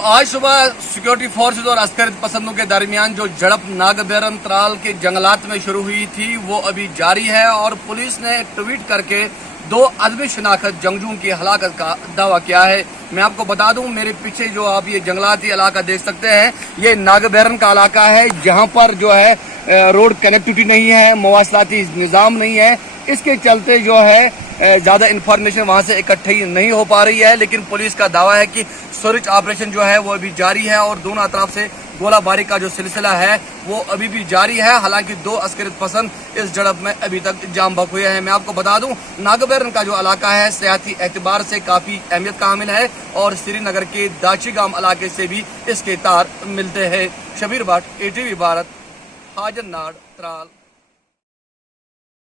आज सुबह security forces और अस्करित पसंदों के दरमियान जो झड़प नागबेरन त्राल के जंगलात में शुरू हुई थी वो अभी जारी है और पुलिस ने ट्वीट करके 2 अदमी शनाख्त जंगजुओं की हलाकत का दावा किया है। मैं आपको बता दूं, मेरे पीछे जो आप ये जंगलाती इलाका देख सकते हैं, ये नागबेरन का इलाका है जहां पर जो है रोड कनेक्टिविटी नहीं है, मवासलाती निज़ाम नहीं है। इसके चलते जो है ज़्यादा इन्फॉर्मेशन वहाँ से इकट्ठी नहीं हो पा रही है, लेकिन पुलिस का दावा है कि सर्च ऑपरेशन जो है वो अभी जारी है और दोनों तरफ से गोलाबारी का जो सिलसिला है वो अभी भी जारी है। हालांकि 2 अस्करित पसंद इस झड़प में अभी तक जाम बक हुए हैं। मैं आपको बता दूं, नागबेरन का जो इलाका है सियासी एतबार से काफ़ी अहमियत का हामिल है और श्रीनगर के दाचीगाम इलाके से भी इसके तार मिलते हैं। शबीर भट्ट, ATV भारत, हाजन नाड़, त्राल।